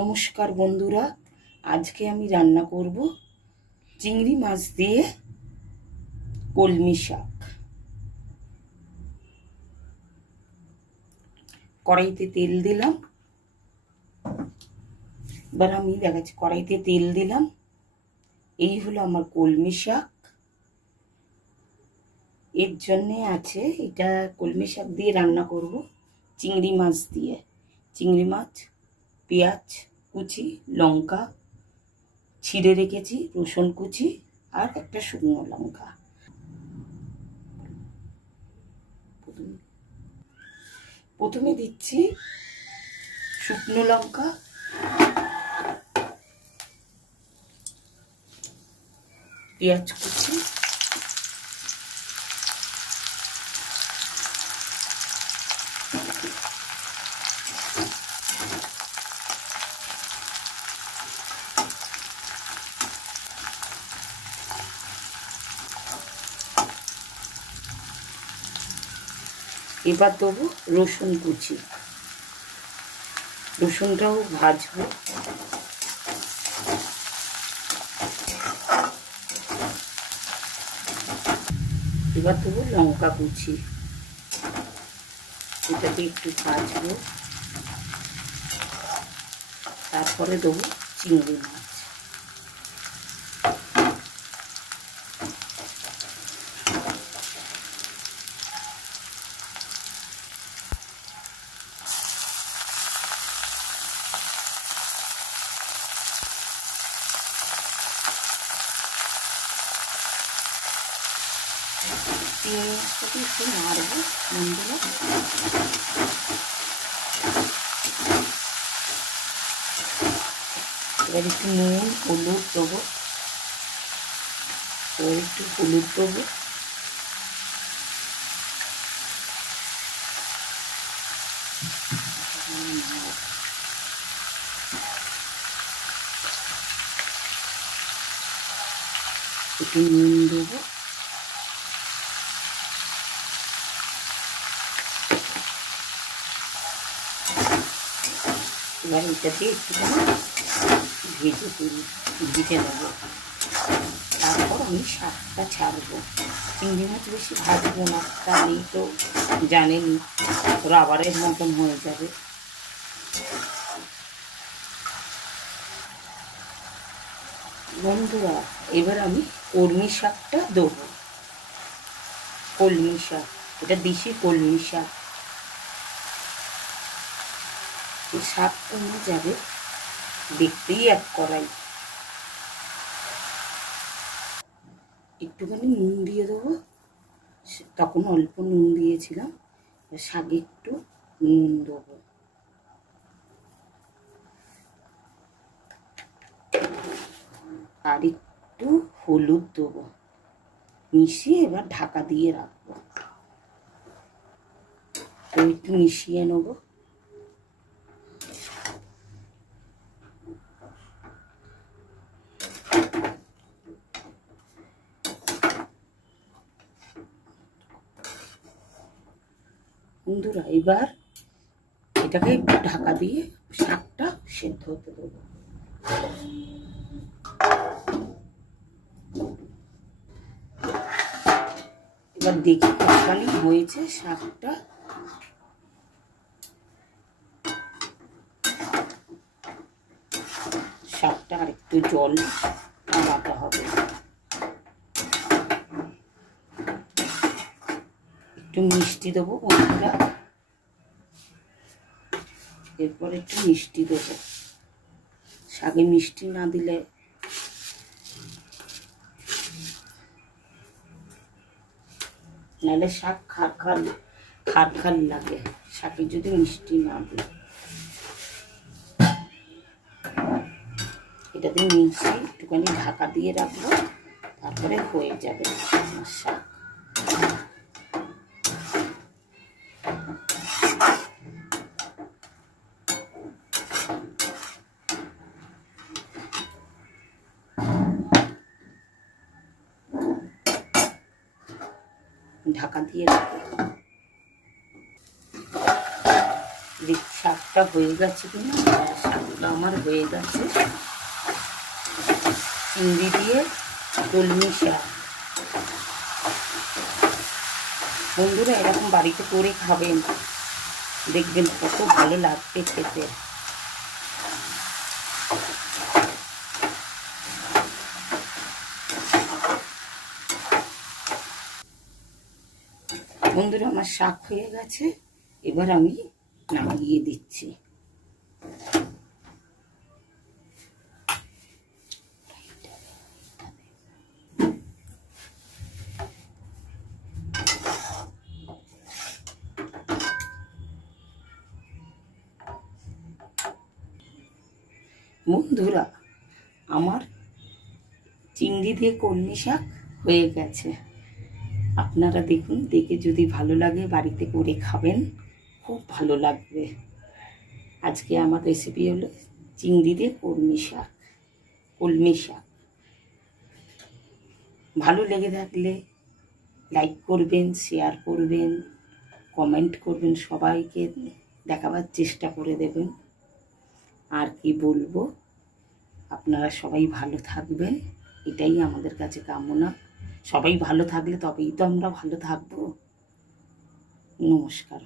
নমস্কার বন্ধুরা, আজকে আমি রান্না করব চিংড়ি মাছ দিয়ে কলমি শাক। কড়াইতে তেল দিলাম। এবার আমি দেখাচ্ছি, কড়াইতে তেল দিলাম। এই হলো আমার কলমি শাক। এর জন্যে আছে, এটা কলমি শাক দিয়ে রান্না করব চিংড়ি মাছ দিয়ে। চিংড়ি মাছ, পেঁয়াজ কুচি, লঙ্কা ছিঁড়ে রেখেছি, রসুন কুচি আর একটা শুকনো লঙ্কা। প্রথমে দিচ্ছি শুকনো লঙ্কা, পেঁয়াজ কুচি, এবার দেবো রসুন কুচি। রসুনটাও ভাজবো। এবার দেবো লঙ্কা কুচি, এটাকে একটু ভাজবো। তারপরে দেবো চিংড়ি মাছ। চিংড়ি মাছটাকে একটু নাড়বো বন্ধুরা। এবার একটু নুন হলুদ দেবো। এবার একটু হলুদ দেবো। একটু নুন দেবো। এবার এটাকে একটুখানি ভেজে নেবো। তারপর আমি শাকটা ছাড়বো। চিংড়ি মাছ বেশি ভাজবো না, তাহলেই তো জানেনি রাবারের মতন হয়ে যাবে। বন্ধুরা, এবার আমি কলমি শাকটা দেবো। কলমি শাক, এটা দেশি কলমি শাক। এই শাক কমে যাবে, দেখতেই এক কড়াই। একটুখানি নুন দিয়ে দেবো। তখন অল্প নুন দিয়েছিলাম, শাকে একটু নুন দেবো। আর একটু হলুদ দেবো, মিশিয়ে এবার ঢাকা দিয়ে রাখবো। তো একটু মিশিয়ে নেবো। বন্ধুরা, এবার এটাকে একটু ঢাকা দিয়ে শাকটা সেদ্ধ হতে দেবো। এবার দেখি কতখানি হয়েছে শাকটা। শাকটা আর একটু জল নামাতে হবে। একটু মিষ্টি দেবো বন্ধুরা। এরপর একটু মিষ্টি দেবো। শাকে মিষ্টি না দিলে নাহলে শাক খার লাগে, শাকে যদি মিষ্টি না দিই। এটাতে মিশিয়ে একটুখানি ঢাকা দিয়ে রাখবো, তারপরে হয়ে যাবে আমার শাক। ঢাকা দিয়ে রাখবো। শাকটা হয়ে গেছে কিনা। মশলা আমার হয়ে গেছে। চিংড়ি দিয়ে কলমি শাক। বন্ধুরা এরকম বাড়িতে করে খাবেন, দেখবেন কত ভালো লাগবে খেতে। বন্ধুরা আমার শাক হয়ে গেছে, এবার আমি নামিয়ে দিচ্ছি। বন্ধুরা আমার চিংড়ি দিয়ে কলমি শাক হয়ে গেছে। আপনারা দেখুন, দেখে যদি ভালো লাগে বাড়িতে করে খাবেন, খুব ভালো লাগবে। আজকে আমার রেসিপি হলো চিংড়ি দিয়ে কলমি শাক। ভালো লেগে থাকলে লাইক করবেন, শেয়ার করবেন, কমেন্ট করবেন, সবাইকে দেখাবার চেষ্টা করে দেবেন। আর কি বলবো, আপনারা সবাই ভালো থাকবেন, এটাই আমাদের কাছে কামনা। সবাই ভালো থাকলে তবেই তো আমরা ভালো থাকবো। নমস্কার।